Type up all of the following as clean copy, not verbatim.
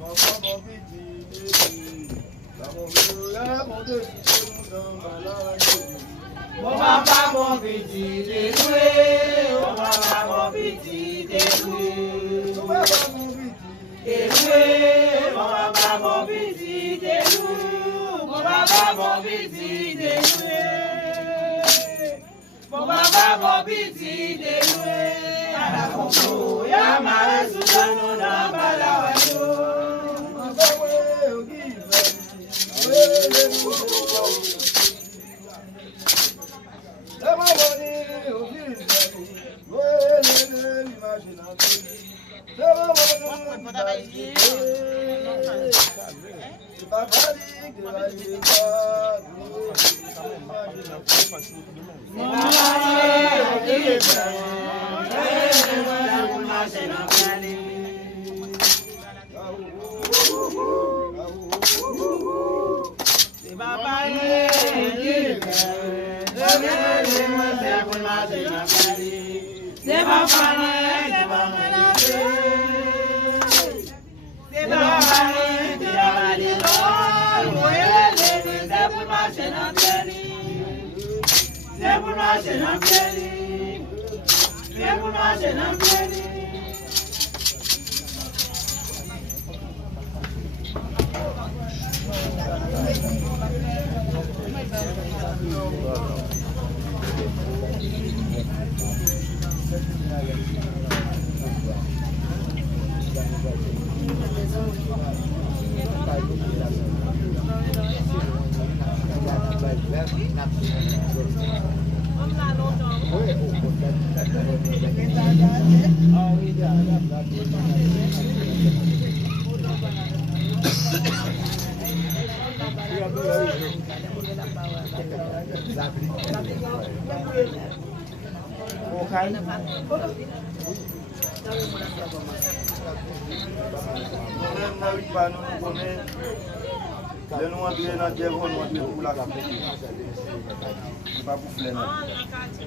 Mon papa mon petit déloué, mon papa mon petit déloué, mon papa mon petit déloué, mon papa mon petit déloué, mon papa mon petit déloué, à la conco, ya m'a soutenu dans la balade.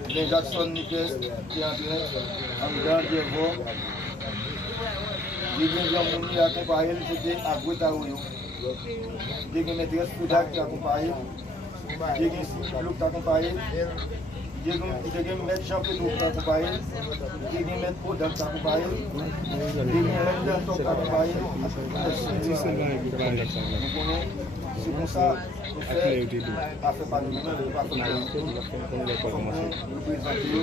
Les Jackson Nikel qui est en grand Diego. Les gens qui ont accompagné, c'était à Guetaouyo. Les maîtresses Fouda qui accompagné. Les Blou qui accompagné. Les maîtres Jean-Pédro qui accompagné. Les maîtres Odan qui accompagné. Les maîtres Danton qui accompagné. C'est comme ça qu'on fait à faire par nous-mêmes, pas comme nous présenter.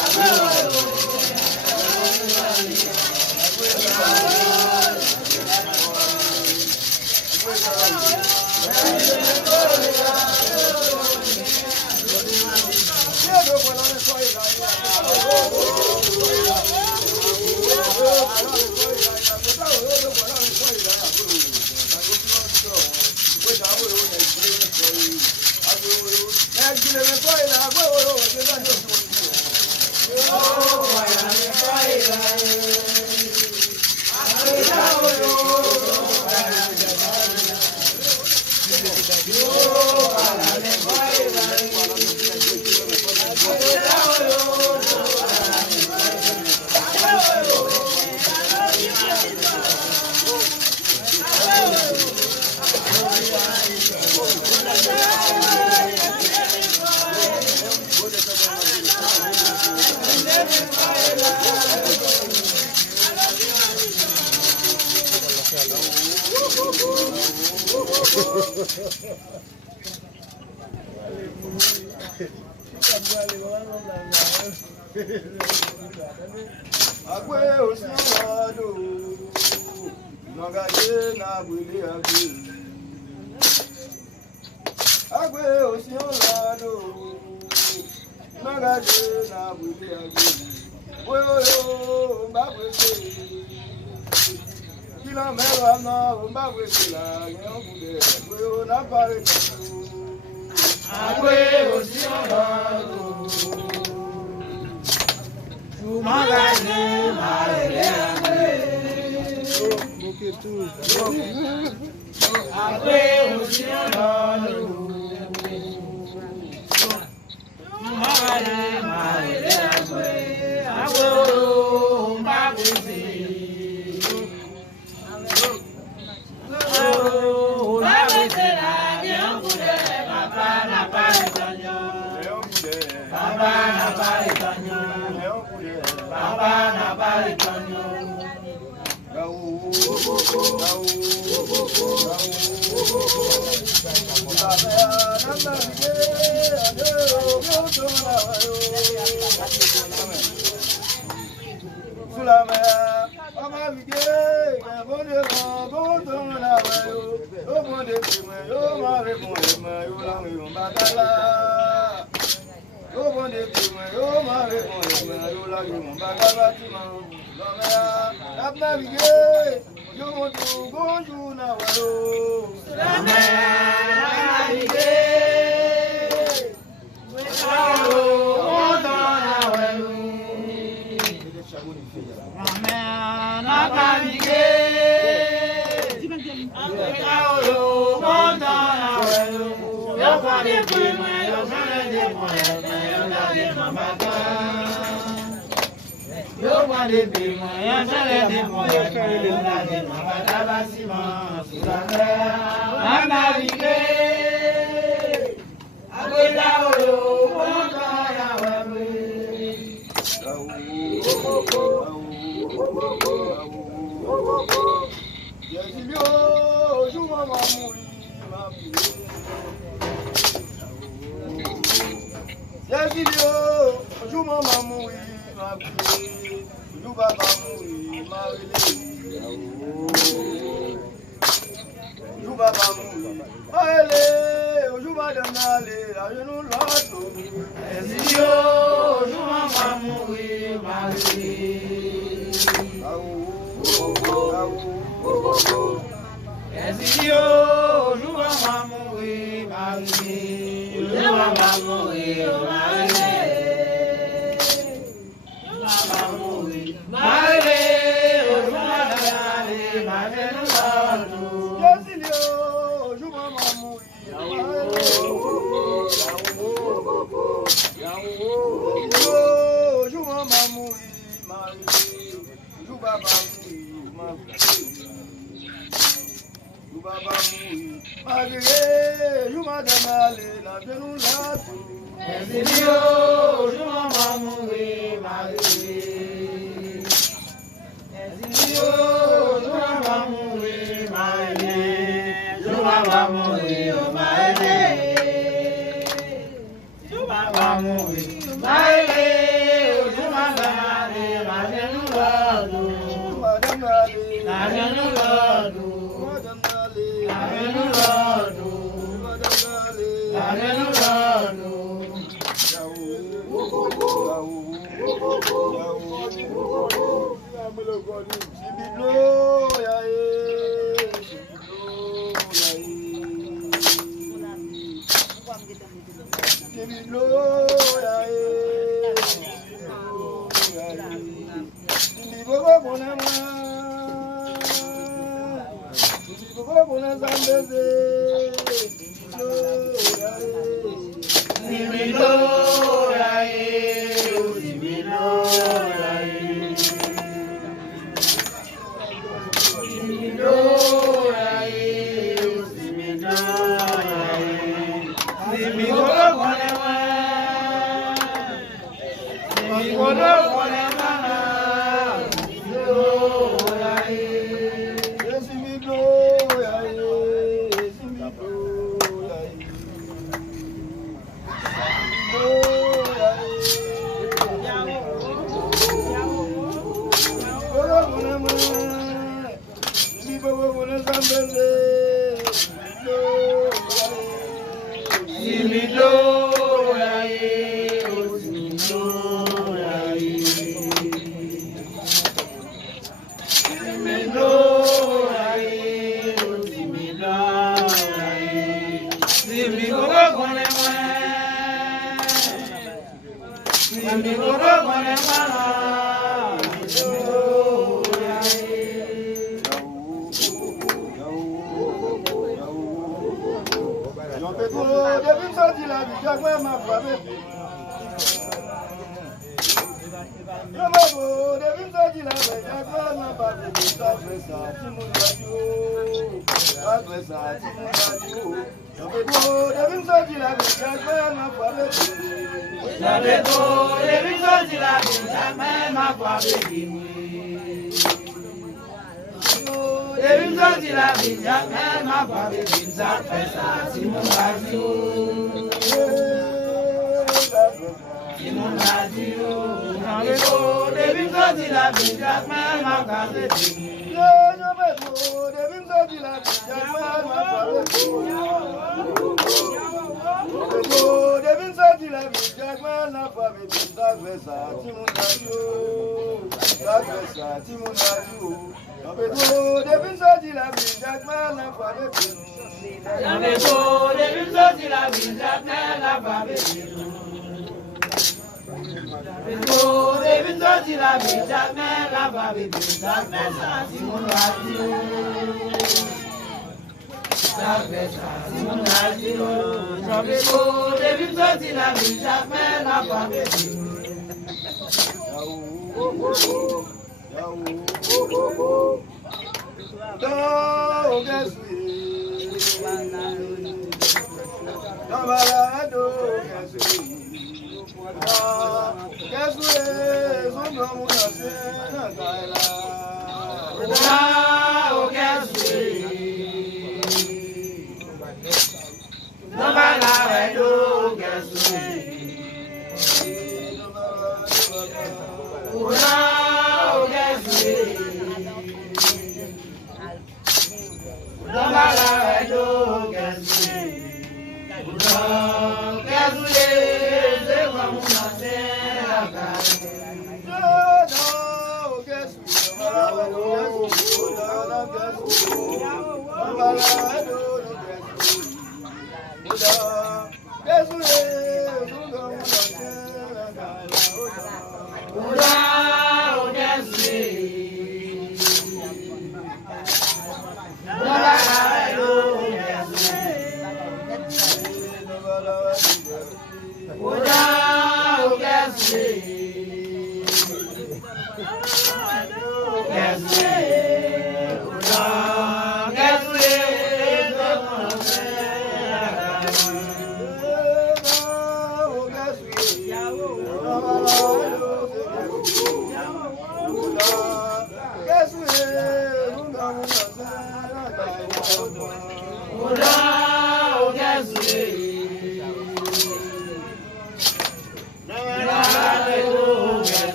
Amen.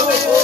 Oh,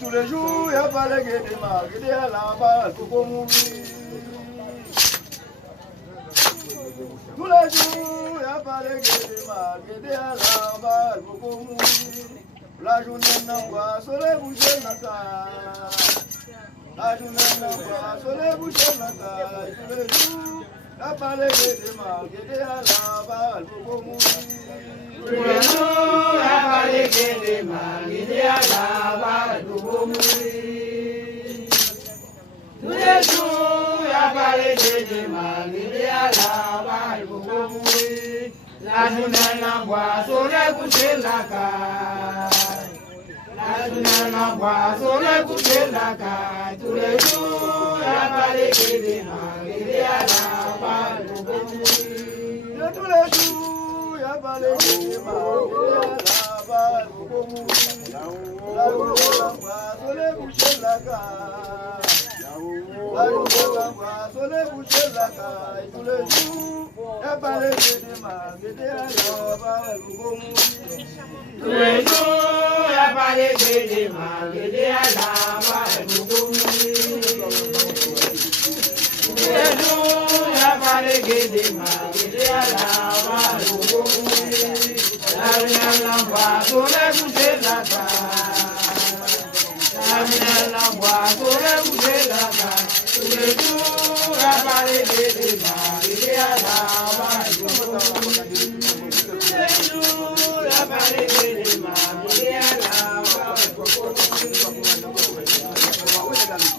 Tous les jours, il y a pas les guettes de mal, il y a la balle pour mourir. Tous les jours, il n'y a pas les guettes de mal, il y a la balle pour mourir. La journée n'a pas, soleil bouger la taille. La journée n'a pas, soleil bouger la taille. Tous les jours, il n'y a pas les guettes de mal, il y a la balle pour mourir. Tous les jours, il n'y a pas les guettes de mal, il y a la balle pour mourir. Tous les jours, il n'y a pas les guettes de mal, il y a la balle pour mourir. La journée n'a pas, soleil bouger la taille. La journée n'a pas, soleil bouger la taille. Tous les jours, il n'y a pas les guettes de mal, il y a la balle pour mourir. Tous les jours, il n'y a pas les guettes de mal, il y a la balle pour mourir. La journée n'a pas, soleil bouger la taille. La journée n'a pas, soleil bouger la taille. Tous les jours, il n'y a pas les guettes de mal, il y a la balle pour mourir. Tous les jours, il n'y a pas les guettes de mal, il y a la balle pour mourir. Tous les jours, il n'y a pas les guettes de mal, il y a la balle pour mourir. La journée n'a pas, soleil bouger la taille. La journée n'a pas, soleil bouger la taille. Tous les jours, il n'y a pas les guettes de mal, il y a la balle pour mourir. Tous les jours, il n'y a pas les guettes de mal, il y a la balle pour mourir.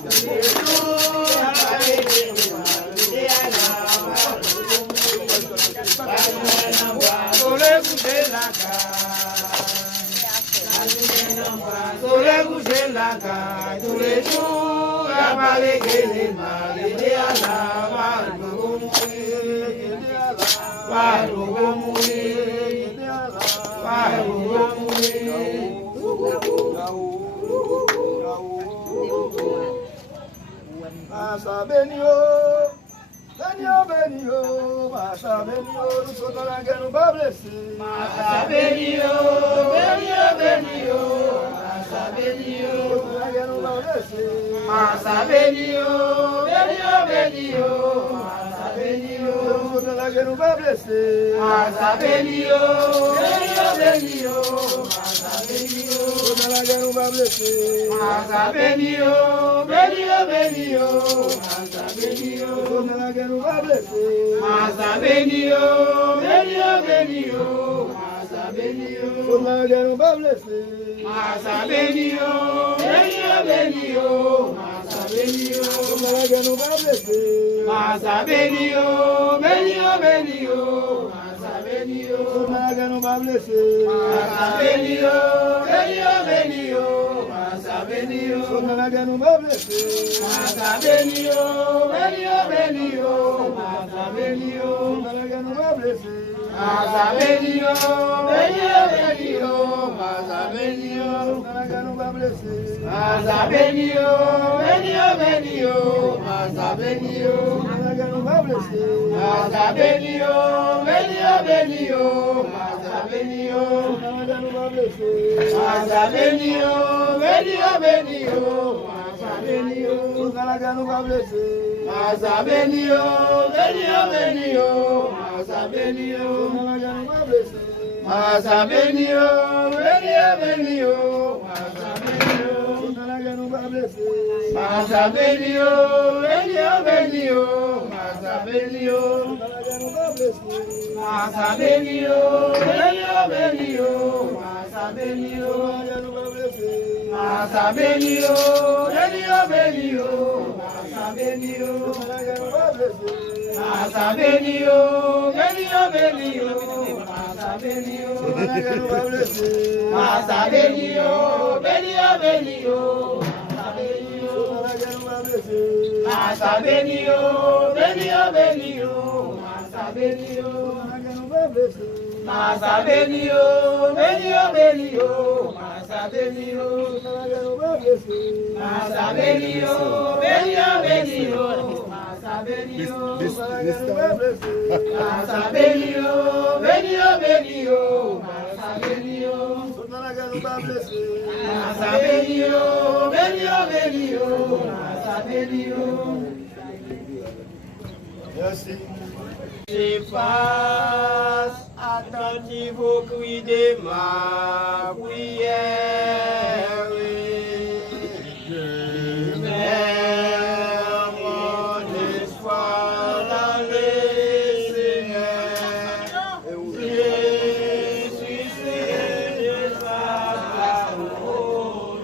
Tous les jours, il n'y a pas les guettes de mal, il y a la balle pour mourir. La journée n'a pas, soleil bouger la taille. La journée n'a pas, soleil bouger la taille. Tous les jours, il n'y a pas les guettes de mal, il y a la balle pour mourir. Balle pour mourir. Balle pour mourir. Massa Benio, Benio, Benio, Massa Benio, nous sommes dans la guerre, nous va blesser. Massa Benio, Benio, Benio, Massa Benio, nous la guerre, nous va blesser. Massa Benio, Benio, Benio, Massa Benio, nous sommes dans la guerre, nous va blesser. Massa Benio, Benio, Benio, Massa Benio, nous sommes dans la guerre, nous va blesser. Massa Benio, Benio, Benio, Massa Benio, nous sommes dans la guerre, nous va blesser. Massa Benio, Benio, Benio, Massa Son la guerre nous va blesser. Massa Benio, Benio, Benio, Massa Benio. Son la guerre nous va blesser. Massa Benio, Benio, Benio, Massa Benio. Son la guerre nous va blesser. Massa Benio, Benio, Benio, Massa Benio. Son la guerre nous va blesser. Massa Benio, Benio, Benio, Massa Benio. Son la guerre nous va blesser. Massa Benio, Benio, Benio, Massa Benio. Son la guerre nous va blesser. Massa Benio, Benio, Benio, Massa Benio. Son la guerre nous va blesser. Massa Benio, Benio, Benio, Massa Benio. Son la guerre nous va blesser. Massa Benio, Benio, Benio, Massa Benio. Son la guerre nous va blesser. Massa Benio, Benio, Benio, Massa Benio. Son la guerre nous va blesser. Massa Benio, Benio, Benio, Massa Benio. Son la guerre nous va blesser. Massa Benio, Benio, Benio, Massa Benio. Son la guerre nous va blesser. Massa Benio, Benio, Benio, Massa Benio. Son la guerre nous va blesser. Massa Benio, Benio, Benio, Massa Benio. Son la guerre nous va blesser. Massa Benio, Benio, Benio, Massa Benio. Son la guerre nous va blesser. Massa Benio, Benio, Benio, Massa Benio. Son la guerre nous va blesser. Massa Benio, Benio, Benio, Massa Benio. Son la guerre nous va blesser. Massa Benio, Benio, Benio, Massa Benio. Son la guerre nous va blesser. Massa Benio, Benio, Benio, Massa Benio. Son la guerre nous va blesser. Massa Benio, Benio, Benio, Massa Benio. Son la guerre nous va blesser. Massa Benio, Benio, Benio, Massa Benio. Merci. J'efface attentif au cri de ma prière. Je mets mon espoir dans le Seigneur. Je suis sûr de sa parole.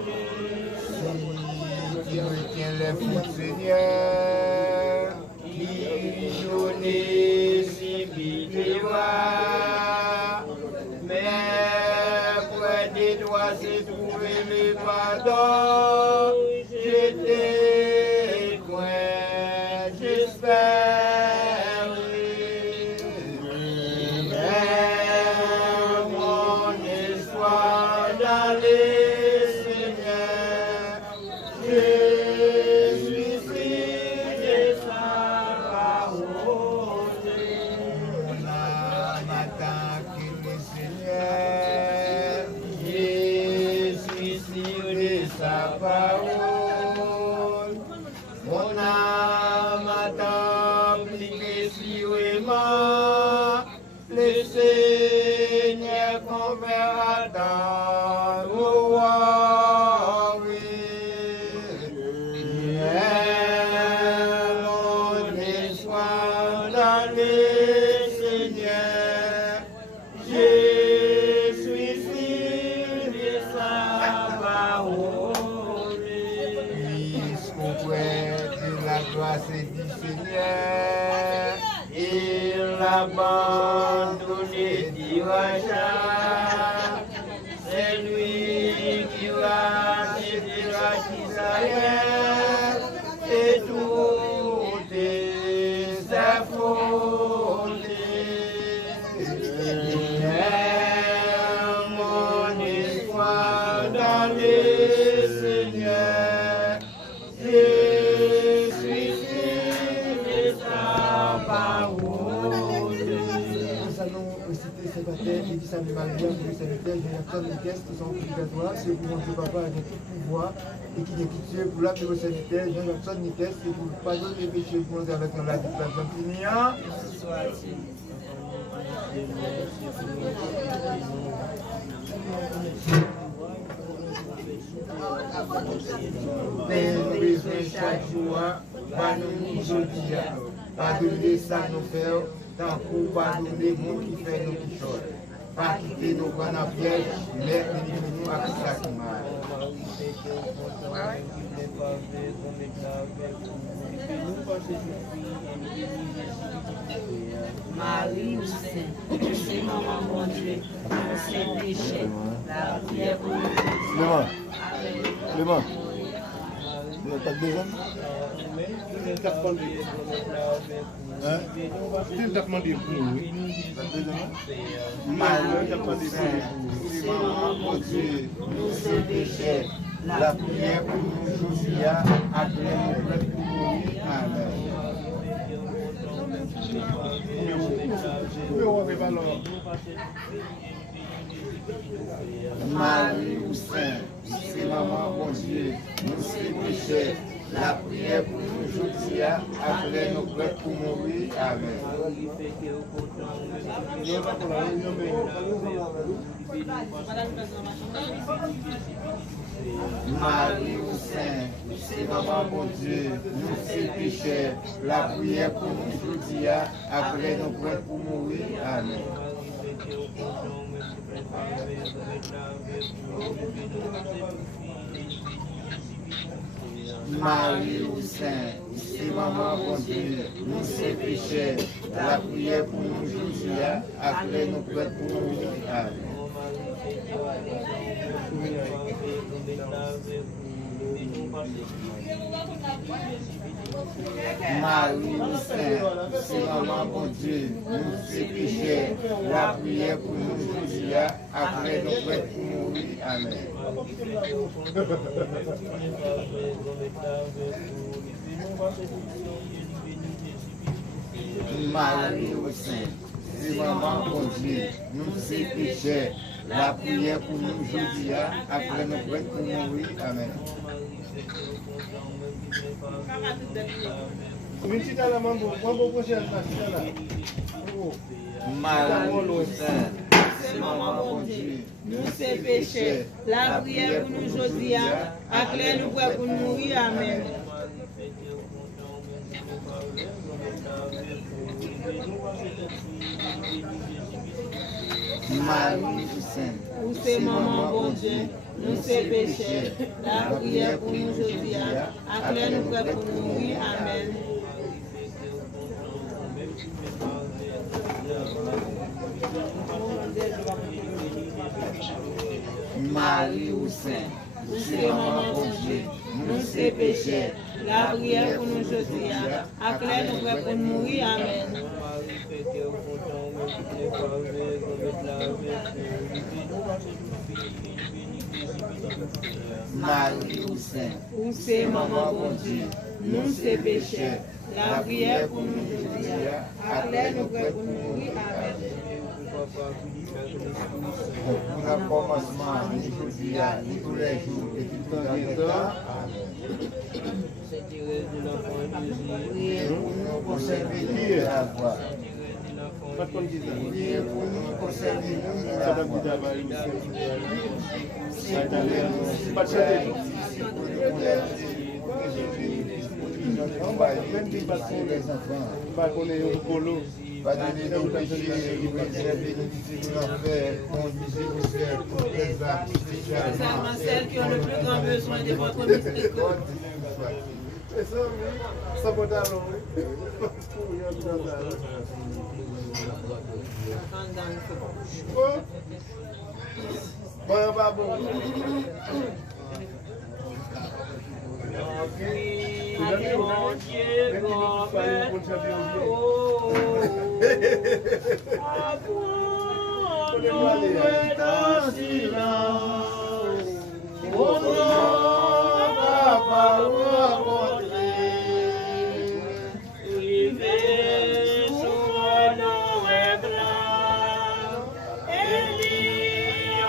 Qui retient les fruits du Seigneur, Qui donnait si vite et va, mais près de toi s'est trouvé le pardon. Je te crois, j'espère. Mets mon espoir dans le Seigneur. Je suis sûr de sa parole. on attend que le Seigneur, Je suis sûr de sa parole. Mon âme attend plus que sûrement le Seigneur qu'on verra dans nos rois. Mon espoir dans le Seigneur. Je suis sûr de sa parole. puisqu'auprès de la grâce du Seigneur, Il abandonné diraja. C'est lui qui rachètera Israël et toutes ses fautes. Mon espoir dans le Seigneur. Je suis sûr de sa parole. nous allons réciter ce matin et dit Salut Maria, pour le Saint-Père, j'ai entendu des tests qui sont obligatoires, c'est pour mon Dieu Papa avec tout pouvoir et qui est Dieu pour la plus sanitaire, j'ai entendu des tests, c'est pour le pardon des péchés, pour nous avec la vie de la Saint-Père. Père, nous besoin chaque jour, pardonne-nous aujourd'hui, pardonne-nous ça nous fait, tant qu'on pardonne les mots qui fait nos péchés. pas quitter nos grands en piège, mais nous à tout ça qui mal. Marie ou Saint, c'est maman mon Dieu, c'est péché, la prière pour nous. Clément, t'as besoin? Hein? Tu t'as demandé pour nous, oui? Marie ou Saint, c'est maman mon Dieu, nous c'est péché, la prière pour nous aujourd'hui, après nous pour mourir. Amen. Marie ou Saint, c'est maman bon Dieu, nous c'est péché, la prière pour nous aujourd'hui, après nous prêts pour mourir. Amen. Marie ou Saint, c'est maman bon Dieu, nous c'est péché, la prière pour nous aujourd'hui, après nous prêts pour mourir. Amen. Marie ou Saint, c'est maman bon Dieu, nous c'est péché, la prière pour nous aujourd'hui, après nous prêts pour mourir. Amen. Marie ou Saint, c'est maman bon Dieu, nous c'est péché, la prière pour nous aujourd'hui, après nous prêts pour mourir. Amen. Marie ou Saint, c'est maman bon Dieu, nous c'est péché, la prière pour nous aujourd'hui, après nous prêts pour mourir. Amen. Marie ou Saint, c'est maman bon Dieu, Nous c'est péché, la prière pour nous aujourd'hui, après nous prêts pour mourir. Amen. Marie ou Saint, Ou c'est maman bon Dieu, nous c'est péché, la prière pour nous aujourd'hui, après nous prêts pour mourir. Amen. Marie ou Saint, C'est maman bon Dieu, nous c'est péché, la prière pour nous aujourd'hui, après nous prêts pour mourir. Amen. Marie ou Saint, Ou c'est maman bon Dieu, nous c'est péché, la prière pour nous aujourd'hui, après nous prêts pour mourir. Amen. pour le commencement, aujourd'hui, tous les jours et tout le temps. Priez pour nous conserver la foi. Priez pour nous conserver la foi. C'est pour nous pas donner nos péchés, et préserver nous de l'enfer, conduisez au ciel toutes les âmes spéciales. Seulement celles qui ont le plus grand besoin de votre miséricorde. Mon Dieu, grand-père, oh, apprends-nous dans silence, oh non, papa, rencontrer, river sur nos rêves blancs, et l'y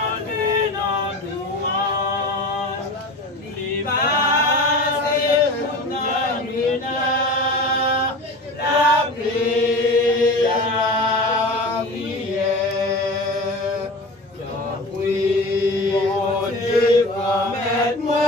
en louange, l'y la paix, la prière, j'en prie, mon Dieu, promets-moi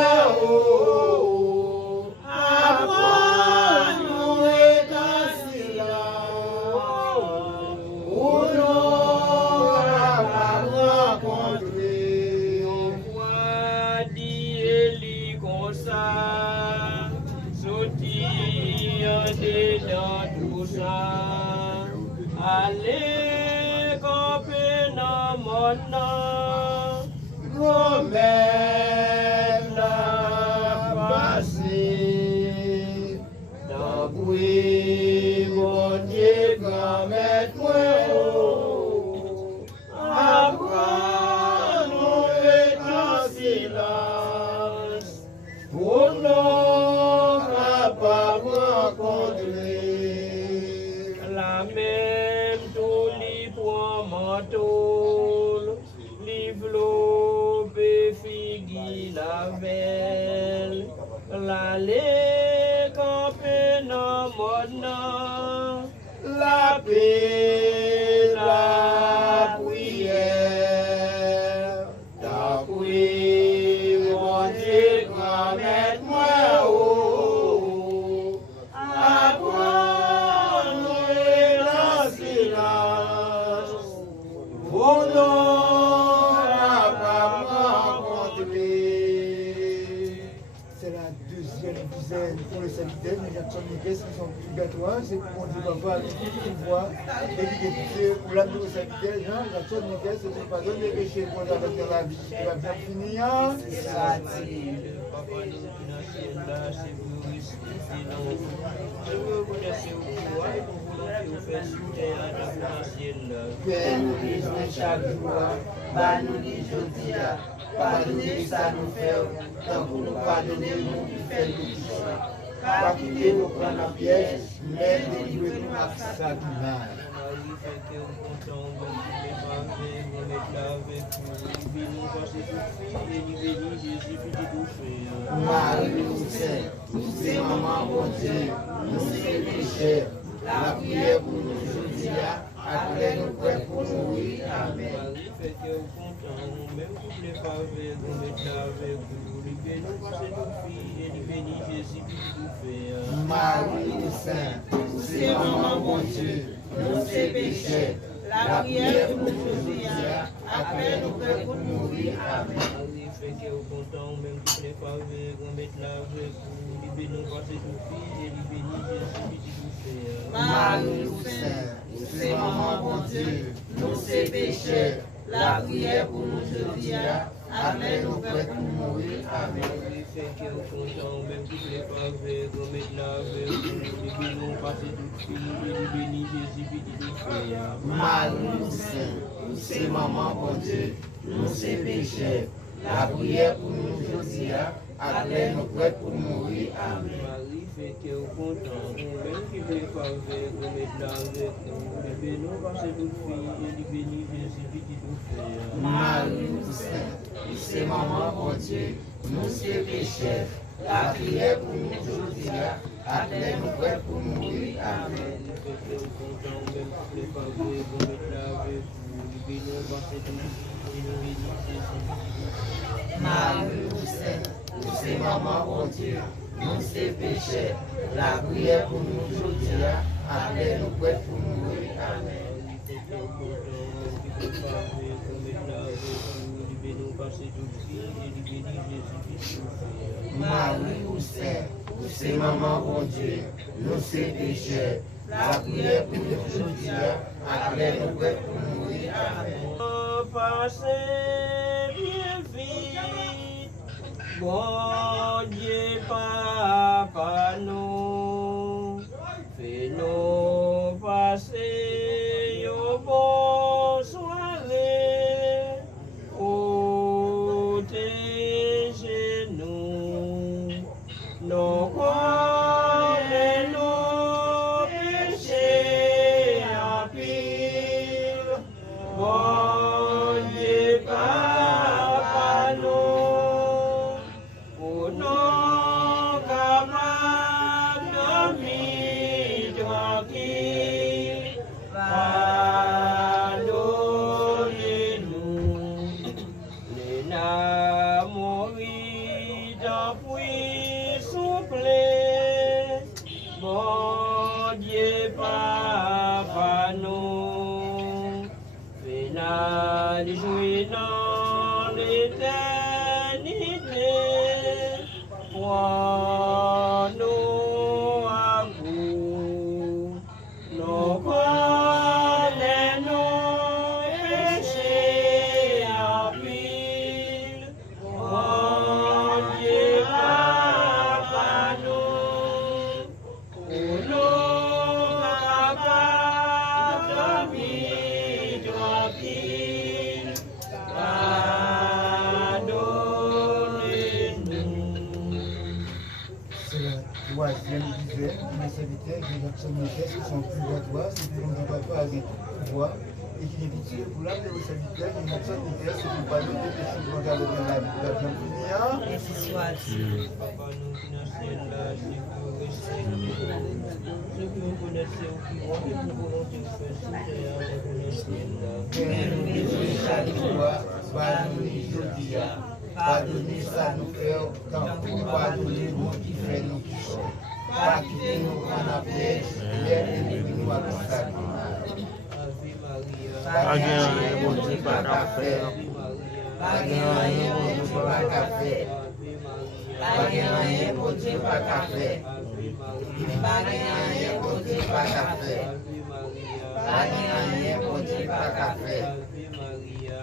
l'aller camper dans mon nom, promène la passée, dans bruit, mon Dieu, promette moi, apprends nous en silence, pour nous capables rencontrer la même tout libre manteau, livre figui la belle, l'aller camper dans mon nom, la paix, la prière, ta prière, mon Dieu, promette-moi, apprends-nous dans silence, pour nous pour le sanitaire, mais Jackson Niquès qui sont obligatoires, c'est pour Dieu Papa avec tout pouvoir et qui est pour l'âme de sanitaire, Jean Jackson Niquès, c'est le pardon des péchés pour la vie de la vie. Tu vas bien finir. C'est ça, Papa nous financier là, c'est vous respecter nous. Je veux vous laisser au pouvoir et pour vous faire soutien à la financière là. Père, nous disons chaque jour, bah nous disons dia. Pardonnez ça nous faire, tant pour nous pardonner, nous qui faisons tout ça. Pas quitter nous prendre la piège, mais délivrez-nous à ça du mal. Marie nous sait, nous c'est maman bon Dieu, nous c'est péchés. La prière pour nous aujourd'hui, après nous prêts pour mourir. Amen. Marie nous Saint, c'est maman bon Dieu, nous c'est péchés. La prière pour nous aujourd'hui, après nous prêts pour mourir. Amen. Marie nous Saint, c'est maman bon Dieu, nous c'est péchés. La prière pour nous aujourd'hui, après nous prêts pour mourir. Amen. Marie nous Saint, c'est maman bon Dieu, nous c'est péchés. La prière pour nous aujourd'hui, après nous prêts pour mourir. Amen. Marie fait que au content, même qui veut pas avec nous mettre là avec nous, nous passer toute fille et bénir Jésus qui nous fait. Marie nous Saint, c'est maman bon Dieu, nous c'est péchés. La prière pour nous aujourd'hui, après nous prêts pour mourir. Amen. Marie nous Saint, c'est maman bon Dieu, nous c'est péchés. La prière pour nous aujourd'hui, après nous prêts pour mourir. Amen. Marie nous Saint, c'est maman bon Dieu, nous c'est péchés. La prière pour nous aujourd'hui, après nous prêts pour mourir. Amen. Passez bien vite, bon Dieu Papa nous, fais-nous passer au bon soirée, protégez-nous, nos corps et nos péchés en pile, bon Dieu Papa nous, pour nous capables dormir tranquille, pardonnez-nous, les namouris d'un puits soufflé, bon Dieu Papa nous, fais-nous jouer dans l'éternité, prends-nous à vous, nos corps Marie, pardonnez-nous. C'est la troisième dizaine de mes serviteurs, j'ai Jackson Nites qui sont plus toi, c'est pour mon papa avec pouvoir. Et qui est habitué pour l'âme de vos serviteurs, j'ai Jackson Nites, c'est pour pas donner des choses pour regarder bien la bien finie. Ainsi soit-il. Papa, nous qui nous sommes là, c'est pour rester. Ce que vous connaissez au plus grand, et pour volonté de faire soutenir avec nous sommes là. Mais nous désolons chaque fois, pardonnez aujourd'hui. Pardonnez ça nous faire, quand vous pardonnez nous qui fait nous péchés. Pas quitter nous en appel, hier et nous à consacrer. Pas rien, bon Dieu, pas qu'à faire. Pas rien, bon Dieu, pas qu'à faire. Pas rien, bon Dieu, pas qu'à faire. Pas rien, bon Dieu, pas qu'à faire. Pas rien, bon Dieu, pas qu'à faire.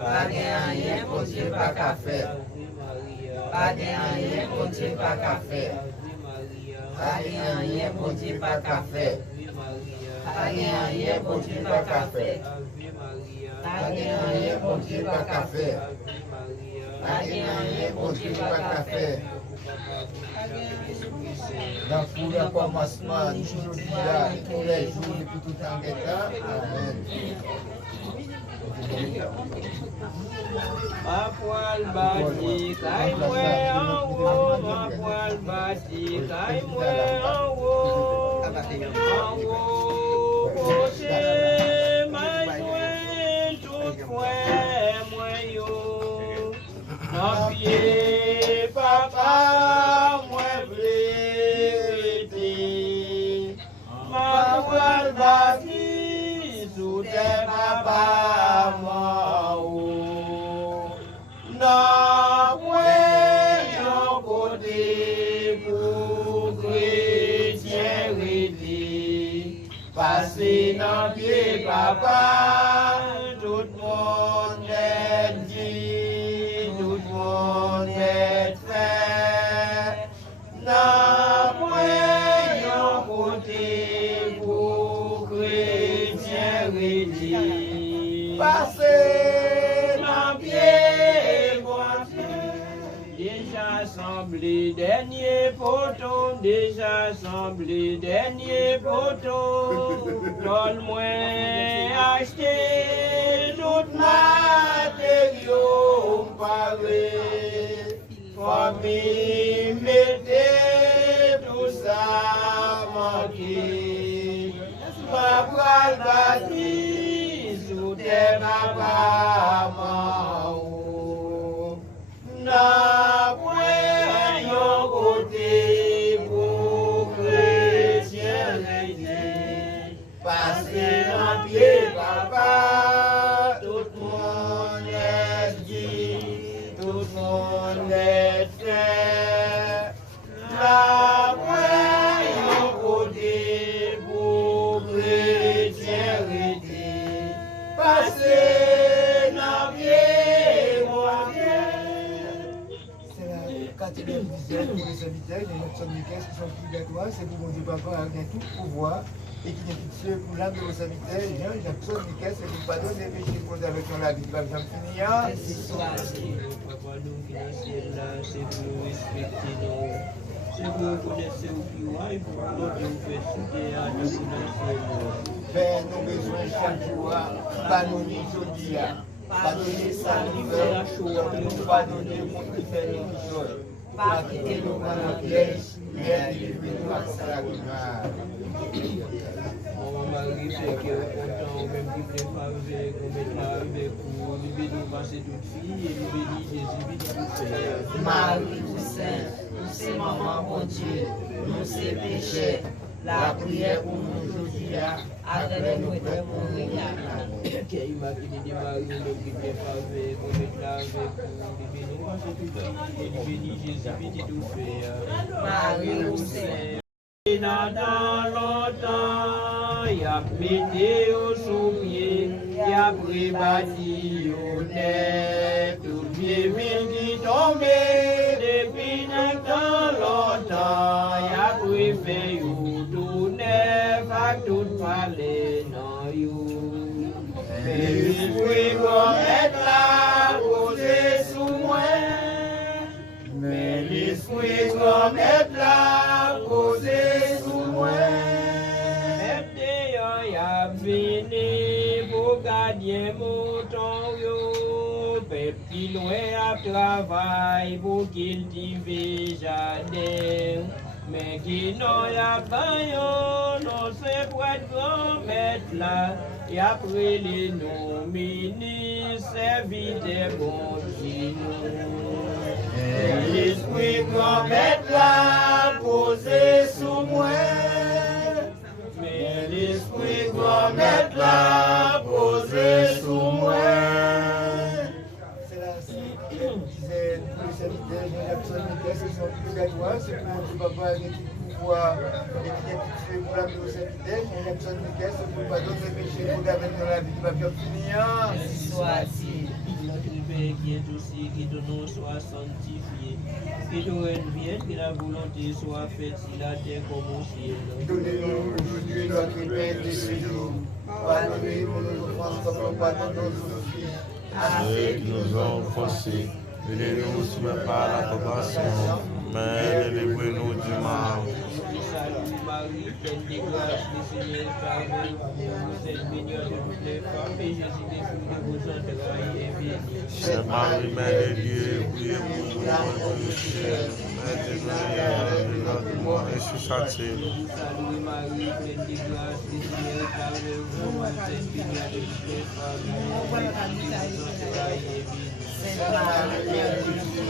Pas rien, bon Dieu, pas qu'à faire. Pas rien, bon Dieu, pas qu'à faire. Pas rien, bon Dieu, pas qu'à faire. Pas rien, bon Dieu, pas qu'à faire. Pas rien, bon Dieu, pas qu'à faire. Pas rien, bon Dieu, pas qu'à faire. Dans tout le commencement, toujours là, tous les jours, depuis tout temps d'état. Amen. Ma poil bâti, caille moi en haut, ma poil bâti, caille moi en haut, côté, ma joie, tout fouet, moi yo, non pied, papa, moi vérité, ma poil bâti, sous tes papa, moi. Non, voyons côté pour chrétien rédit. Passez dans pied, papa, tout le monde est dit, tout le monde est fait. Non, voyons côté pour chrétien rédit. Passez dans pied. Déjà assemblé, dernier poteau, déjà assemblé, dernier poteau. Donne-moi acheter tout matériaux parés. Famille, mettez tout ça manqué. Ma poil bâtie sous tes papas. Na voyons côté pour chrétien rédit. Passez en pied, papa, tout le monde est dit, tout le monde est fait. Na voyons côté pour chrétien rédit. Passez en pied. Quatrième dizaine pour les serviteurs, les Jackson Nites qui sont purgatoires, c'est pour mon Dieu Papa avec tout pouvoir et qui n'est pitié pour l'âme de vos serviteurs, Jean Jackson Nites, c'est pour pardonner les péchés qu'on a avec la vie de la jambe finie. Ainsi soit-il. Papa, nous qui nous sommes là, c'est pour nous respecter nous. C'est pour nous connaître au plus loin et pour nous faire souder à nous connaître. Père, nous besoin chaque jour, pas nous ni aujourd'hui. Pardonnez ça nous fait, nous pardonnez pour nous faire nos choses. Pas quitter nous dans la piège, mais délivrez-nous à sa gloire. Mon mari fait que content, même qui prépare avec, on met là avec vous, nous bénissons passer toute fille et nous bénissons Jésus vite tout faire. Marie tout saint, nous c'est maman bon Dieu, nous c'est péché. La prière pour nous aujourd'hui, après nous pour regarder. Qu'il imagine des maris, nous qui prépare avec, on met là avec vous, nous bénissons passer toute fille et nous bénissons Jésus vite tout faire. Marie tout saint. Dans longtemps, y a pété au sous-pied, y a prébâti au net, tout pied ville qui tombait, depuis dans longtemps, y a préfet au tout neuf, à tout palais, non you. gardien mouton yo, peuple loin à travail pour cultiver jardin. Mais qui n'en a pas yo, non c'est pour être grand maître là, et après les noms ministres, servir des bons et l'esprit grand maître là, posé sous moi. Mais l'esprit grand maître là, posé sous moi. C'est là, disait le serviteur, Jean-Jacques Niquesse, c'est son purgatoire, c'est pour Dieu Papa avec tout pouvoir et qui est tué pour la vie au serviteur, Jean-Jacques Niquesse, pour pas d'autres péchés pour la mettre dans la vie du papier finir. Soit-il. Notre Père qui est aussi, qui de nous soit sanctifié, que ton règne vienne, que la volonté soit faite sur la terre comme au ciel. Donnez-nous aujourd'hui notre pain de ce jour. Pardonnez-nous nos offenses comme nous pardonnons nos offenses. Ceux qui nous ont offensés, ne les nous soumets pas à la tentation, mais délivrez-nous du mal. Salut Marie, pleine de grâce, le Seigneur est avec vous. Vous êtes bénie entre toutes les femmes, et Jésus, le fruit de vos entrailles, est béni. Sainte Marie, Mère de Dieu, priez pour nous pauvres pécheurs, maintenant et à l'heure de notre mort, Jésus soit-il. Salut Marie, pleine de grâce, le Seigneur est avec vous. Vous êtes bénie entre toutes les femmes, et Jésus, le fruit de vos entrailles, est béni. Sainte Marie, Mère de Dieu,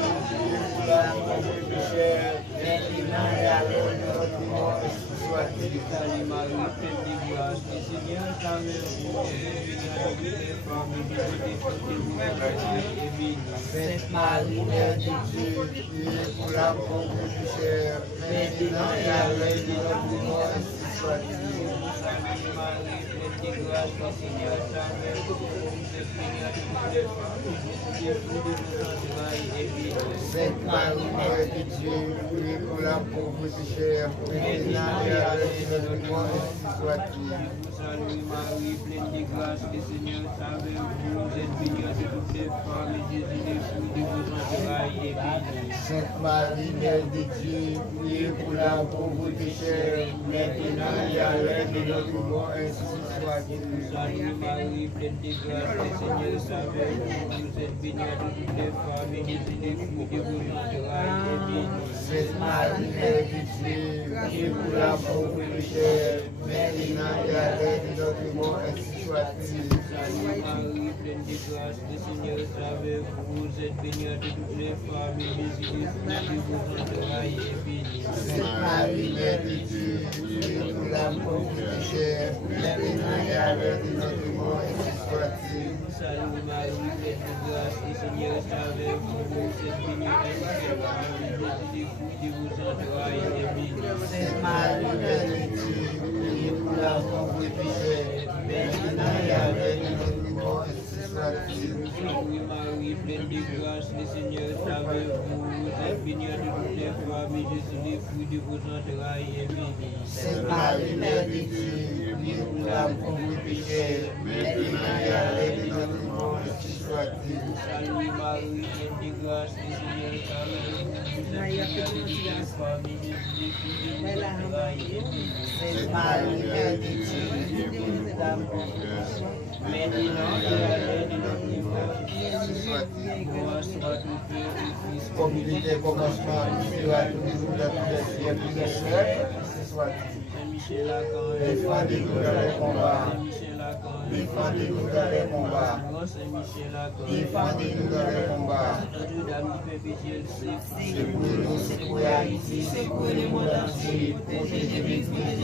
Pour la pauvre pécheur, maintenant et à l'heure de notre mort, soit-il. Salut Marie, pleine de grâce, le Seigneur est avec vous. Vous êtes bénie entre toutes les femmes, et Jésus, le fruit de vos entrailles, est béni. Sainte Marie, Mère de Dieu, priez pour la pauvre pécheur, maintenant et à l'heure de notre mort, soit-il. Salut Marie, pleine de grâce, le Seigneur est avec vous. Vous êtes bénie entre toutes les femmes, et Jésus, le fruit de vos entrailles, est béni. Sainte Marie, Mère de Dieu, priez pour la pauvre pécheur, maintenant et à l'heure de notre mort, soit-il. Salut Marie, pleine de grâce, le Seigneur est avec vous. Vous êtes bénie entre toutes les femmes, et Jésus, le fruit de vos entrailles, est béni. Sainte Marie, Mère de Dieu, priez pour la pauvre pécheur, maintenant et à l'heure de notre mort, ainsi soit-il. Salut Marie, pleine de grâce, le Seigneur est avec vous. Vous êtes bénie entre toutes les femmes, et Jésus, le fruit de vos entrailles, est béni. Sainte Marie, Mère de Dieu, priez pour la pauvre pécheur, maintenant et à l'heure de notre mort, ainsi soit-il. Salut Marie, pleine de grâce, le Seigneur est avec vous. Vous êtes bénie entre toutes les femmes, et Jésus, le fruit de vos entrailles, est béni. Sainte Marie, Mère de Dieu, priez pour la pauvre pécheur, maintenant et à l'heure de notre mort, ainsi soit-il. Salut Marie, pleine de grâce, le Seigneur est avec vous. Vous êtes bénie entre toutes les femmes, et Jésus, le fruit de vos entrailles, est béni. Sainte Marie, Mère de Dieu, priez pour la pauvre pécheur, maintenant et à l'heure de notre mort, ainsi soit-il. Salut Marie, pleine de grâce, le Seigneur est avec vous. Vous êtes bénie entre toutes les femmes, et Jésus, le fruit de vos entrailles, est béni. Sainte Marie, Mère de Dieu, priez pour la pauvre pécheur, maintenant et à l'heure de notre mort, ainsi soit-il. Salut Marie, pleine de grâce, le Seigneur est avec vous. Vous êtes bénie entre toutes les femmes, et Jésus, le fruit de vos entrailles, est béni. Sainte Marie, Mère de Dieu, priez pour la pauvre pécheur, Maintenant et à l'heure de notre mort, ainsi soit-il. gloire soit au Père, au Fils, Comme il était au commencement, il sera toujours dans tous les siècles des siècles, ainsi soit-il. Saint-Michel Lacan, Défendez-nous dans les combats. Saint-Michel Lacan, Défendez-nous dans les combats. grand Saint-Michel Lacan, Défendez-nous dans les combats. Notre-Dame du perpétuel secours, Secouez-nous, secouez Haïti, secouez le monde entier. Protégez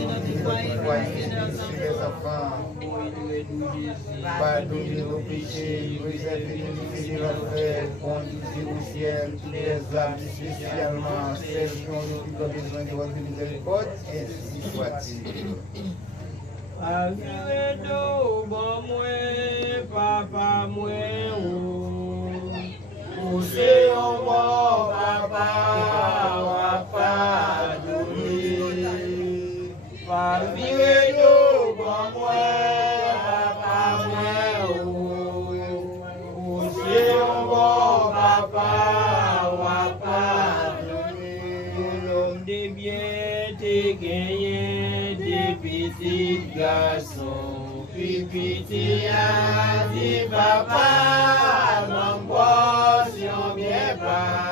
notre foyer, les enfants. nous aide-nous Jésus, Pardonnez nos péchés, préservez-nous de l'enfer, conduisez au ciel tous les âmes, spécialement celles qui ont le plus besoin de votre miséricorde, ainsi soit-il. Avire-nous, bon moi, papa moi, poussez en moi, papa, pardonnez. Avire-nous, bon moi, papa moi, poussez en moi, papa, pardonnez. L'homme des biens, t'es gagné. Petit garçon, puis pitié dit papa, mon portion bien pas.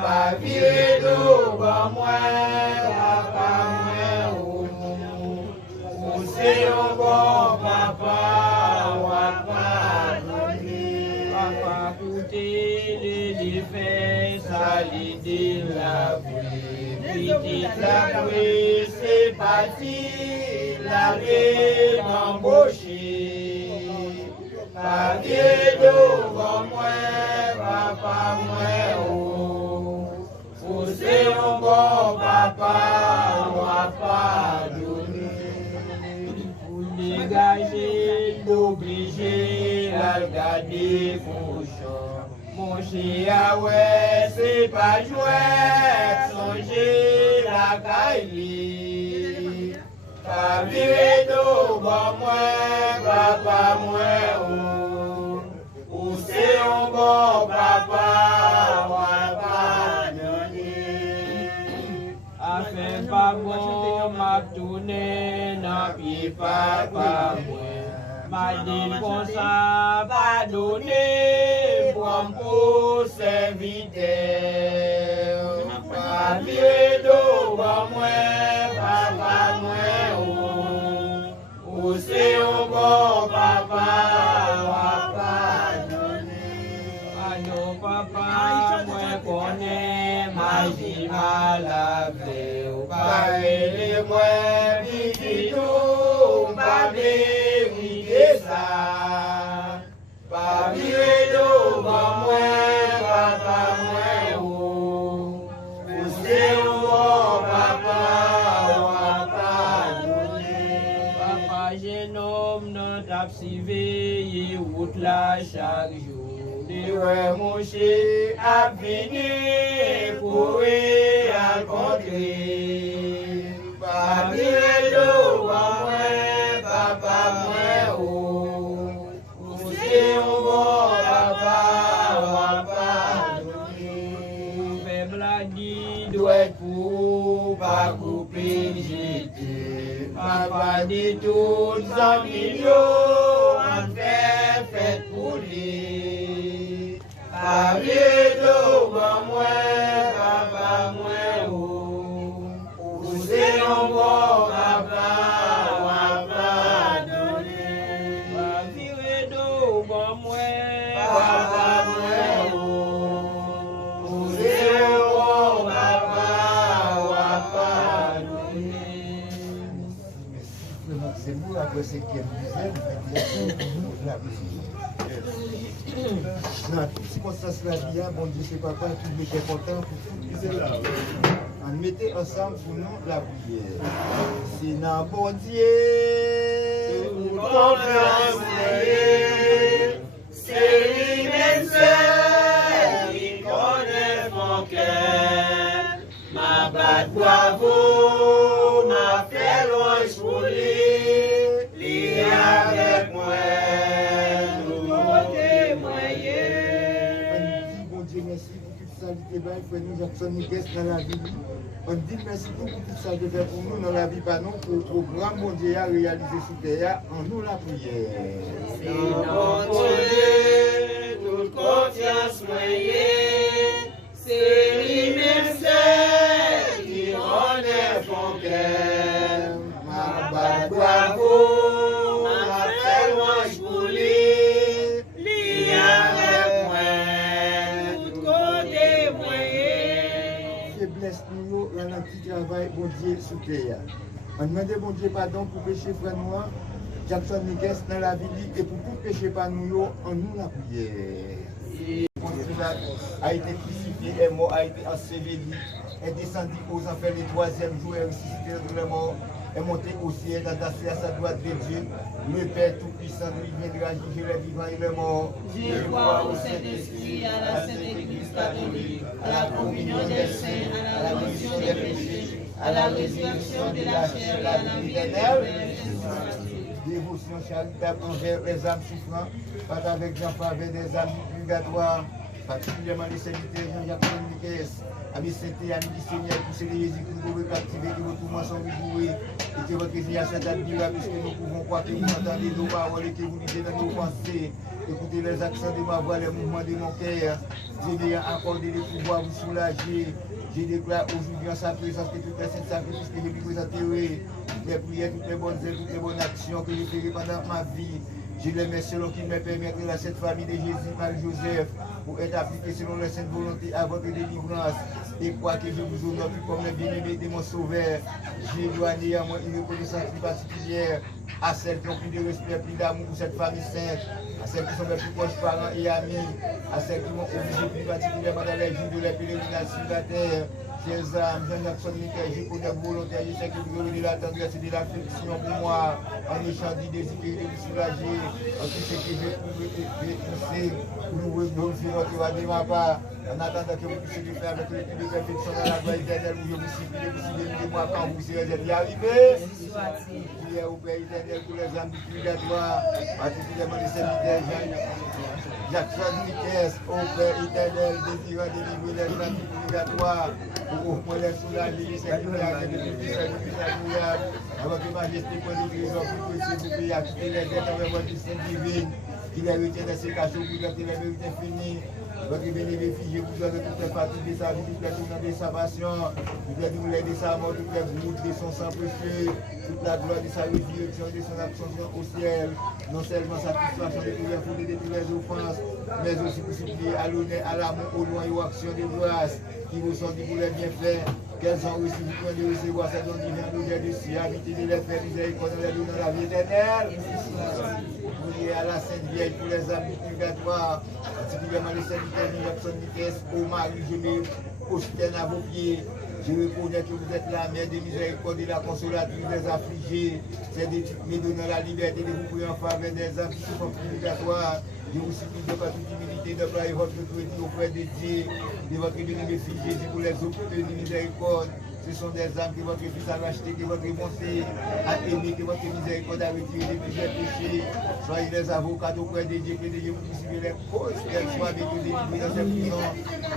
Pas virer d'eau, bon moi, papa, moi, c'est un bon papa, papa, coûter les faits, ça l'idée la pluie, petite la pluie, c'est parti, la vie m'embaucher. Pas virer d'eau, bon moi, papa, moi, c'est un bon papa, moi pas donner. Pour dégager, l'obliger à regarder mon chien, ouais, c'est pas jouer, songer la caille. Pas virer d'eau, bon moi, papa, moi, c'est un bon papa, moi pas donner. Afin pas bon, m'a tourné, n'a pied papa, moi. M'a dit comme ça, pas donner, pour serviteur. Pas virer d'eau, bon moi, papa, moi, c'est un bon papa, pas donner. Non, papa, moi connais ma vie malade, pas aider moi, vite tout, pas mériter ça. Pas virer d'eau, moi, papa, moi, c'est un bon papa, pas donner. Papa, j'ai nommé notre absivé, route là chaque jour. Ouais, mon chien a venu pour y rencontrer. Pas virer d'eau, moi, papa, moi, c'est un bon papa, pas donner. Faible a dit, doit être pour pas couper j'étais. Papa dit tout en millions, en fait, faites pour lui. Pas virer d'eau, moi, papa, moi, c'est un bon papa, pas donner. Pas virer d'eau, moi, papa, moi, c'est un bon papa, pas donner. C'est vous, après ce qui est la dans toutes circonstances de la vie, bon Dieu, c'est papa qui était content pour tout ce là. On mettait ensemble pour nous la prière. C'est dans bon Dieu, confiance, c'est lui-même seul qui connaît mon cœur. Ma batte bravo, ma fait louange pour lui, lui avec moi. Merci pour toute ça qui est fait nous Jackson Niquès dans la vie. On dit merci pour tout ça qui fait pour nous dans la vie, pas non pour le programme mondial réalisé sur terre, en nous la prière. C'est dans mon Dieu, toute confiance moyenne, c'est lui-même seul qui connaît mon cœur. Ma batte bravo, ma fait louange pour lui, lui avec moi. Faiblesse nous, dans petit travail, bon Dieu, sous terre. On demande bon Dieu pardon pour péché frère noir, Jackson Niquès dans la ville et pour tout péché par nous, en nous la prière. A été crucifié, est mort, a été enseveli, est descendu aux enfers le troisième jour, est ressuscité de la mort, est monté au ciel, est attaché à sa droite de Dieu. Le Père Tout-Puissant lui viendra juger les vivants et les morts. Je crois au Saint-Esprit, à la Sainte Église catholique, à la communion des saints, à la rémission des péchés, à la résurrection de la chair et à la vie éternelle. Dévotion charitable envers les âmes souffrantes, pas avec Jean faveur des âmes du purgatoire, particulièrement les serviteurs Jean-Jacques Niquès, Amis Saint-Et, amis du Seigneur, pour célébrer Jésus-Christ, vous pouvez captiver, que votre mensonge vous jouez, et que votre Seigneur soit admirable, puisque nous pouvons croire que vous entendez nos paroles et que vous lisez dans nos pensées. Écoutez les accents de ma voix, les mouvements de mon cœur. Dieu vient accorder le pouvoir, vous soulager. Je déclare aujourd'hui en sa présence que toutes les saintes sacrifices que je lui présenterai, toutes les prières, toutes les bonnes œuvres, toutes les bonnes actions que je ferai pendant ma vie, je les mets selon qu'il me permettrait à cette famille de Jésus, Marie-Joseph, pour être appliquée selon les saintes volontés à votre délivrance. Et quoi que je vous honore comme le bien-aimé de mon sauveur, je dois néanmoins une reconnaissance plus particulière à celles qui ont plus de respect, plus d'amour pour cette famille sainte, à celles qui sont mes plus proches parents et amis, à celles qui m'ont obligé plus particulièrement dans les jours de la pèlerinage sur la terre. Chers âmes, Jean-Jacques Nickel, pour des volontaires, je sais que vous aurez de la tendresse et de l'affection pour moi, en échange du désir de vous soulager, en tout ce que je pouvais pousser, pour nous glorifier votre roi de ma part, en attendant que vous puissiez le faire avec le plus de perfection dans la gloire éternelle, où je vous supplie de vous souvenir de moi quand vous serez arrivés. Prière au Père éternel pour les âmes du purgatoire, particulièrement les serviteurs Jackson Niquez, au Père éternel, désirant de délivrer les âmes du purgatoire, pour au moins les soulager, c'est qui a de plus agréable, avec la majesté pour les guérisons plus précieuses, vous à toutes les êtres avec votre sainte divine, qui les retient dans ses cachots pour garder les mérites infinis. Votre bénéfice, je vous donne toutes les fatigues de sa vie, toutes les tournants de sa passion, toutes les douleurs de sa mort, toutes les gouttes de son sang précieux, toute la gloire de sa résurrection, de son ascension au ciel, non seulement satisfaction de tous les fautes et de toutes les offenses, mais aussi pour supplier à l'honneur, à l'amour, au loin et aux actions de grâce qui vous sont dit pour les bienfaits, qu'elles ont reçu du point de recevoir cette don divin d'odeur de ciel, habiter de les faire miséricorde en les donnant la vie éternelle. Priez à la Sainte Vierge pour les âmes du purgatoire, particulièrement les serviteurs de Jackson Niquez, au mari, je me prosterne à vos pieds. Je reconnais que vous êtes la mère de miséricorde et la consolatrice des affligés. C'est de me donner la liberté de vous prier en faveur des âmes qui sont purgatoires. Je vous supplie de par toute humilité d'employer votre crédit auprès de Dieu, de votre bien-aimé fils Jésus pour les obtenir de miséricorde. Ce sont des âmes que votre fils a racheté, que votre bonté a aimé, que votre miséricorde a retiré de plusieurs péchés. Soyez les avocats auprès de Dieu, que Dieu vous puisse les causes, qu'elles soient avec vous délivrées dans cette prison.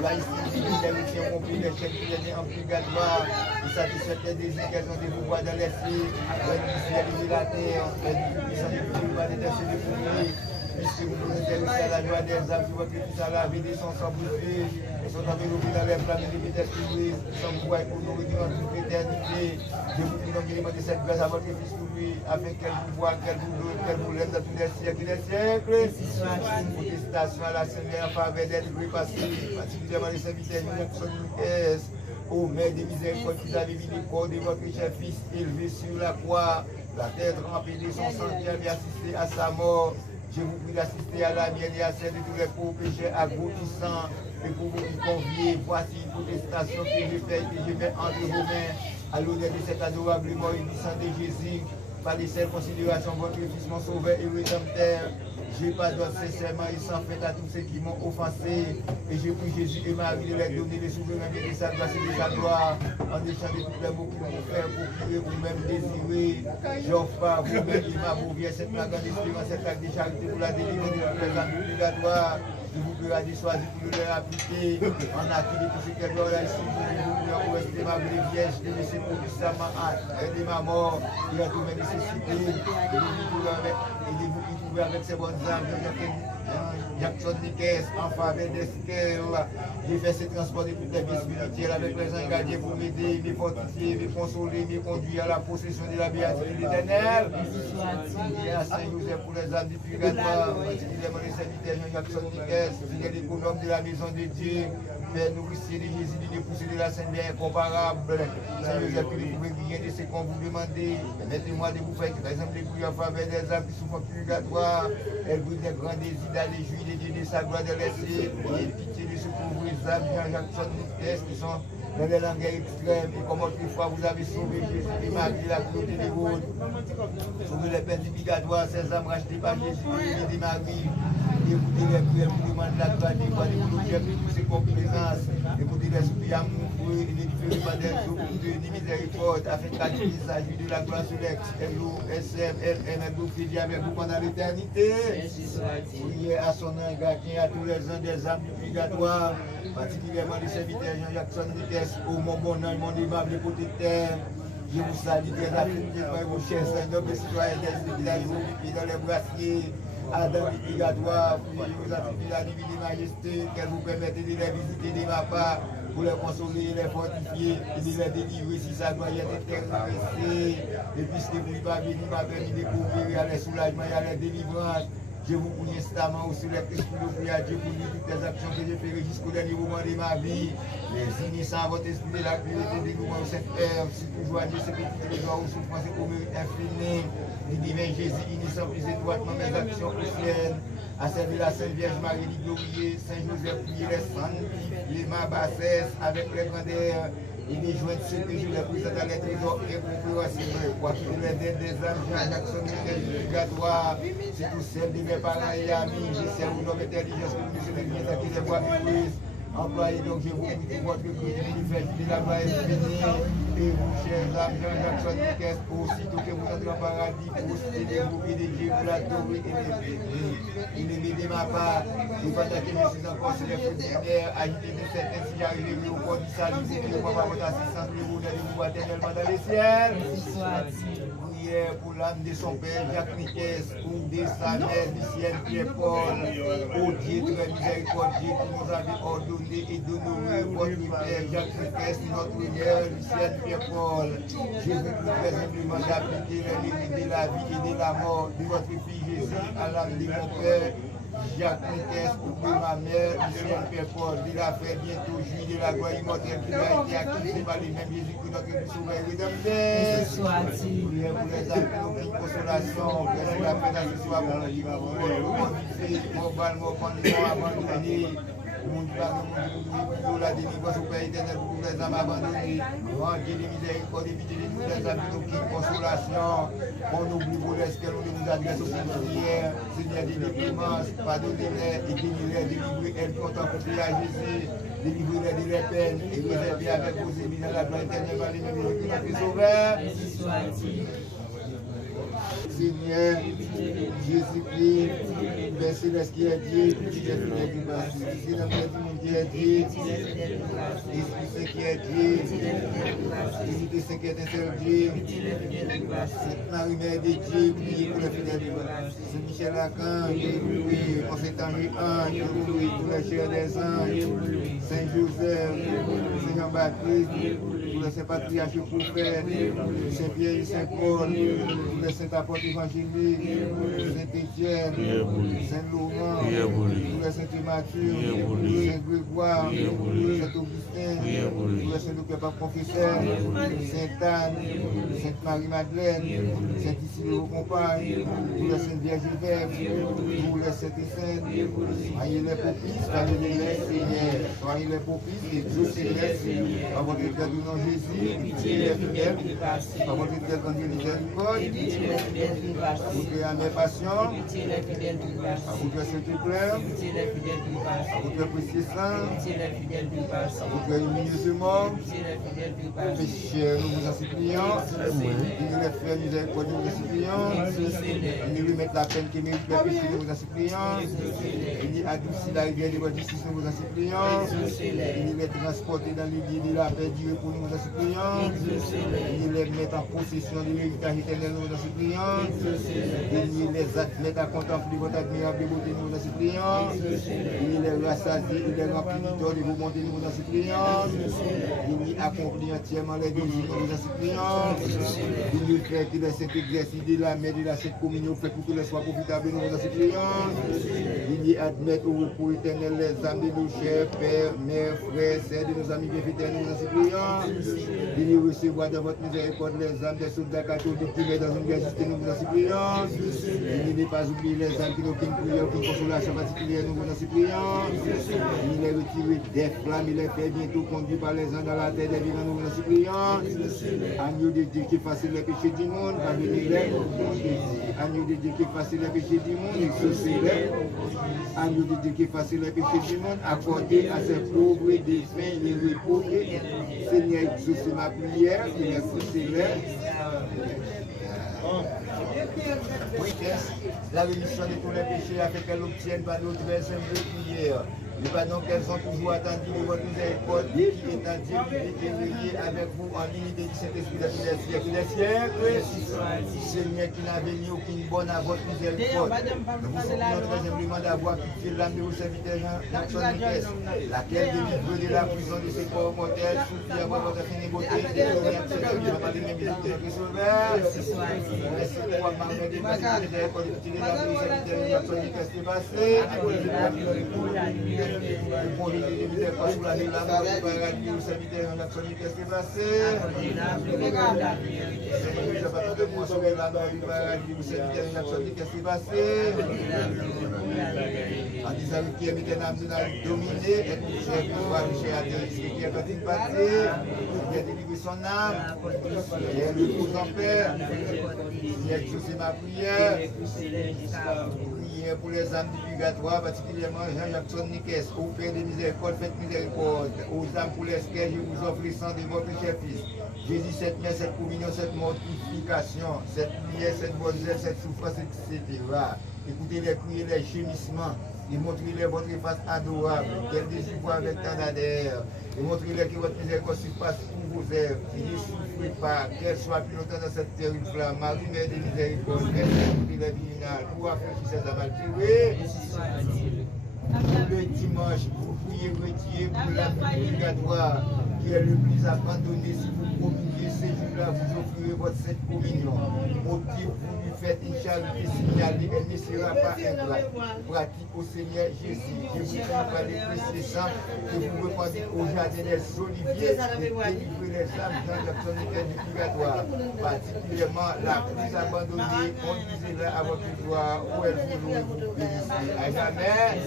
La justice des retient remplis, les chefs qui les en purgatoire, vous satisfaites les désirs qu'elles ont de vous voir dans les cieux, le ciel et la terre, les puissants de Dieu, va détester de vous. Puisque vous vous intéressez à la joie des âmes, que votre fils a lavé des sons sans bouger, sont enveloppés dans les flammes de vitesse qui sans pouvoir pour nous retirer en toute l'éternité. Je vous prie donc de demander cette grâce à votre fils pour lui, afin qu'elle vous voie, qu'elle vous donne, qu'elle vous lève dans tous les siècles et les siècles. Une protestation à la Seigneur en faveur d'être repassée, particulièrement les serviteurs de Jackson Niquez, ô Mère de miséricorde, qui avez mis le corps de votre cher fils élevé sur la croix, la tête remplie de son sang qui avait assisté à sa mort. Je vous prie d'assister à la mienne et à celle de tous les pauvres pécheurs agoutissants. Et pour vous y convier, voici une protestation que je fais et que je mets entre vos mains à l'honneur de cet adorable mort et du sang de Jésus. Par les seules considérations, votre fils, mon sauveur et rédempteur. Je pardonne sincèrement et sans fait à tous ceux qui m'ont offensé. Et je prie Jésus et Marie de leur donner le souverain de sa grâce et de sa gloire, en échange de tous les mots qu'ils vont faire, procurer ou même désirer. J'offre à vous, et ma bouvière, cette grande espérance, cette acte de charité pour la délivrer de tous les âmes obligatoires. Je vous prie de choisir pour leur appliquer, en acquis de tout ce qu'elle doit ici, pour rester ma vraie vierge, de laisser pour puissamment aider ma mort, et à toutes mes nécessités, et de vous trouver avec ces bonnes âmes, Jackson Niquez, en faveur d'Estelle. J'ai fait ce transport de toutes les vies spirituelles avec les anges gardiens pour m'aider, me fortifier, me consoler, me conduire à la possession de la béatitude éternelle. Et à Saint-Joseph pour les âmes du purgatoire, particulièrement les serviteurs de Jackson Niquez, fidèle économe de la maison de Dieu, Père nourricier de Jésus, l'épousé de la Sainte Vierge incomparable. Saint-Joseph, que vous pouvez rien de ce qu'on vous demandez. Mettez-moi de vous faire, par exemple, les prières en faveur des âmes qui souffrent purgatoire. Elle vous des grands désirs d'aller jouir de Dieu de sa gloire de l'Esprit. Et pitié de ce pauvre âme, Jean-Jacques Niquez, qui sont dans les langues extrêmes, et comme autrefois vous avez sauvé Jésus, Marie, la clôture des routes, sauvé les peines obligatoires, ces âmes rachetées par Jésus, et Marie, écoutez les prières pour demander la gloire des rois, des projets, de toutes ces complaisances, écoutez les soupirs amoureux et les différents des eaux, de miséricorde, afin qu'à s'agit de la gloire céleste, SM, LM, avec vous pendant l'éternité. Priez à son nom, gardien à tous les ans des âmes du purgatoire, particulièrement les serviteurs Jean-Jacques Nites, au mon bon nom, mon aimable protecteur. Je vous salue très affectueusement, vos chers saints, et citoyens des villages qui dans les brassiers, Adam du purgatoire, puis je vous affecte la divine majesté, qu'elle vous permette de les visiter de ma part, pour les consoler, les fortifier, et de les délivrer si ça doit être intéressé. Et puisque vous n'avez pas venu, m'a permis de couvrir, il y a les soulagements, il y a les délivrances. Je vous prie instamment aussi les esprits de prière à Dieu pour toutes les actions que j'ai faites jusqu'au dernier moment de ma vie. Les unissant à votre esprit de la pureté de nous, cette œuvre, si toujours à Dieu, ce petit trésor aux souffrances et au mérite infini. Du divin Jésus, unissant plus étroitement mes actions chrétiennes, à celle de la Sainte Vierge Marie glorieux, Saint Joseph, priez les sanctifier ma bassesse avec les grandeurs. Et les joints de ceux que je les présente à les trésors et pour quoi qu'il les dettes des âmes, Jean-Jacques Sonnet, purgatoire, c'est tout celle de mes parents et amis, je sais où l'homme est intelligence que nous sommes bien qui les voix églises. Employez donc, je vous prie pour votre culture du fait de la gloire infinie. Et vous, chers âmes, Jean-Jacques Sonnet, aussitôt que vous entrez en paradis, prosternez-vous et de Dieu pour l'adorer et l'aimer. Il aimait de ma part, et pendant que je suis encore sur les fruits de terre, agité de certains, si j'arrive au port du salut, c'est que moi, votre assistance, le bonheur de vous éternellement dans les ciels. Prière pour l'âme de son père, Jacques Niquès, pour de sa mère, Lucienne Pierre-Paul, ô Dieu très miséricordieux, qui nous avait ordonné et d'honorer votre père, Jacques Niquès, notre mère, Lucienne Pierre-Paul. Je vous prie très humblement d'appliquer les limites de la vie et de la mort de votre fille Jésus à l'âme de mon père, Jacques Niquès, pour de ma mère, Lucienne Pierre-Paul, de la faire bientôt jouir de la gloire immortelle qui a été acquise par lui-même Jésus-Christ, notre sauveur et rédempteur. Priez pour les âmes qui n'ont consolation, que c'est la peine à ce soir pour nous vivre, pour abandonné. Mon Dieu, la délivrance au Père éternel pour tous les âmes abandonnées. Rendez les miséricordes et pitié de tous les âmes qui n'ont consolation. On oublie vos lesquels on nous adresse aussi prière. Seigneur, délivrance, pardonnez-les et bénis-les, délivrez-elles qui ont accompli à Jésus. Délivrez-les de leurs peines et réservez avec vos ennemis dans la gloire éternelle par les mêmes qui notre sauveur. Seigneur, Jésus-Christ, Père Céleste qui est Dieu, qui est fidèle du passé, qui est dans le monde qui est Dieu, Esprit Saint qui est Dieu, Unité Saint qui est un seul Dieu, Sainte Marie Mère de Dieu, priez pour les fidèles du passé, Saint Michel Archange, Conseil Ange, pour les chers des anges, Saint Joseph, Saint Jean-Baptiste, pour les saints patriarches prophètes, Saint Pierre et Saint Paul, pour les saints apôtres évangéliques, Saint Étienne, Saint Laurent, pour les saints Mathieu, Saint Grégoire, Saint Augustin, pour les saints Docteur Confesseur, Sainte Anne, Sainte Marie-Madeleine, Saint Isidore vos compagnes, pour les saintes Vierges Vierges, pour les saintes et saintes, soyez les propices, soyez les Seigneur, soyez les propices et Dieu céleste, par votre état du nom Jésus, pitié les fidèles, par votre état de miséricorde, votre amère passion, à votre sainte pleure, à votre précieux sang, à votre lumineuse mort, pécheurs, nous vous en supplions, nous les frères miséricorde, nous vous en supplions, nous lui mettre la peine qui mérite les péchés, nous vous en supplions, nous adoucir la rivière de votre justice, nous vous en supplions, nous les transporter dans les lieux de la paix, Dieu pour nous vous en supplions, nous les mettre en possession de l'héritage éternel, nous vous en supplions, nous les mettre à contempler votre admirable beauté, nous vous en supplions, nous les rassasier, nous les remplir d'or de vos bontés, nous vous en supplions, nous accomplir entièrement les désirs, nous vous en supplions, nous faire que les saints exercices de la mère de la sainte communion fait pour que les soient profitables, nous vous en supplions, nous admettre au repos éternel les âmes de nos chers pères, mères, frères, sœurs de nos amis bienfaiteurs, nous vous en supplions, Venez recevoir dans votre miséricorde les âmes des soldats catholiques qui dans une guerre juste, nous vous en supplions. Venez ne pas oublier les âmes qui n'ont aucune prière, aucune consolation particulière, nous vous en supplions. Il est retiré des flammes, il est fait bientôt conduit par les anges dans la terre des vivants, nous vous en supplions. Agneau de Dieu qui efface les péchés du monde, pardonnez-les. Agneau de Dieu qui efface les péchés du monde, exaucez-les. Agneau de Dieu qui efface les péchés du monde, accordez à ces pauvres des fins les repos. Seigneur, exaucez ma prière, il exaucez-les. Oui, la rémission de tous les péchés afin qu'elle obtienne par notre très simple prière. Le pardon qu'elles ont toujours attendu de votre miséricorde, qui est en Dieu, qui est prié avec vous en l'unité du Saint-Esprit depuis les siècles des siècles. Seigneur, qui n'a venu aucune bonne à votre miséricorde. Nous vous supplions très humblement d'avoir pitié l'âme de vos serviteurs Jackson Niquès, laquelle délivre de la prison de ses corps mortels, souffle avoir votre infinie beauté, et de l'observer de la même miséricorde de Christ Sauveur. Laissez-moi m'amener de la miséricorde de pitié de l'âme de vos serviteurs Jackson Niquès dépassé. Pour les miséricordes sous la vie, la mort, le paradis, le serviteur, la chronique, qu'est-ce qui est passé? Je vais pas de moi sauver la mort, le paradis, le serviteur, la chronique, qu'est-ce qui est passé? En disant qui est mis âme de dominer, et nous cher pouvoir cher à terre, qui est parti de bâtir, qui a délivré son âme, qui est le cause en paix, qui a exaucé ma prière. Pour les âmes du purgatoire, particulièrement Jean-Jacques Niquès, au Père de miséricorde, faites miséricorde. Aux âmes pour lesquelles je vous offre le sang de votre cher Fils. Jésus, cette messe, cette communion, cette mortification, cette prière, cette bonne zèle, cette souffrance, etc. Écoutez les cris et les gémissements. Et montrez-les votre face adorable, qu'elle désire voir avec tant d'adhère. Et montrez-les que votre miséricorde surpasse tous vos œuvres. Et ne souffrez pas, qu'elle soit plus longtemps dans cette terrible flamme. Marie, Mère de miséricorde, restez les virginales, pour affranchir ces amal tirés. Le dimanche, vous pourriez retirer pour la purgatoire, qui est le plus abandonné. Si vous communiez ces jours-là, vous offrirez votre sainte communion. Motif, vous lui faites une charité signalée, elle ne sera pas ingrate. Pratique au Seigneur Jésus. Je vous prie par les précieux sang que vous repentez au jardin des oliviers et délivrez les âmes dans l'actualité du purgatoire. Particulièrement la plus abandonnée, conduisez-la à votre gloire où elle vous loue et vous bénissez. À jamais.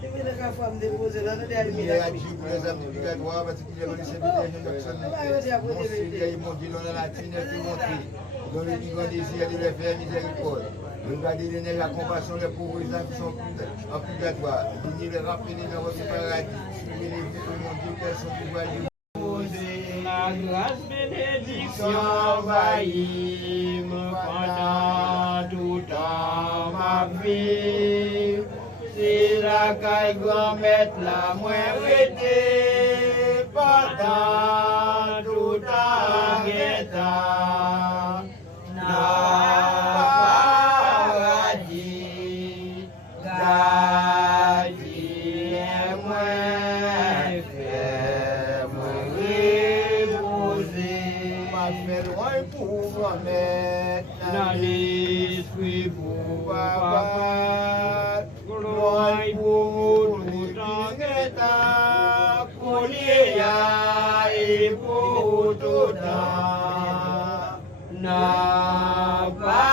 Il est à Dieu pour les âmes du purgatoire, particulièrement les serviteurs Jean-Jacques Niquès. Mon Seigneur et mon Dieu, dans la latine est monté, dans le plus grand désir de les faire miséricorde. Regardez les neiges, la compassion, les pauvres âmes qui sont en purgatoire. Venez les rappeler dans votre paradis. Suivez-les, mon Dieu, qu'elles sont plus joyeuses. La grâce bénédiction envahit pendant tout temps ma vie. C'est la caille grand-mère la moins rêtée pendant tout temps guettant. Paradis, gardien moins fait, moins reposer. Ma fait loin pour mettre dans l'esprit pour papa. loin pour tout en état, pour et pour tout temps. N'a pas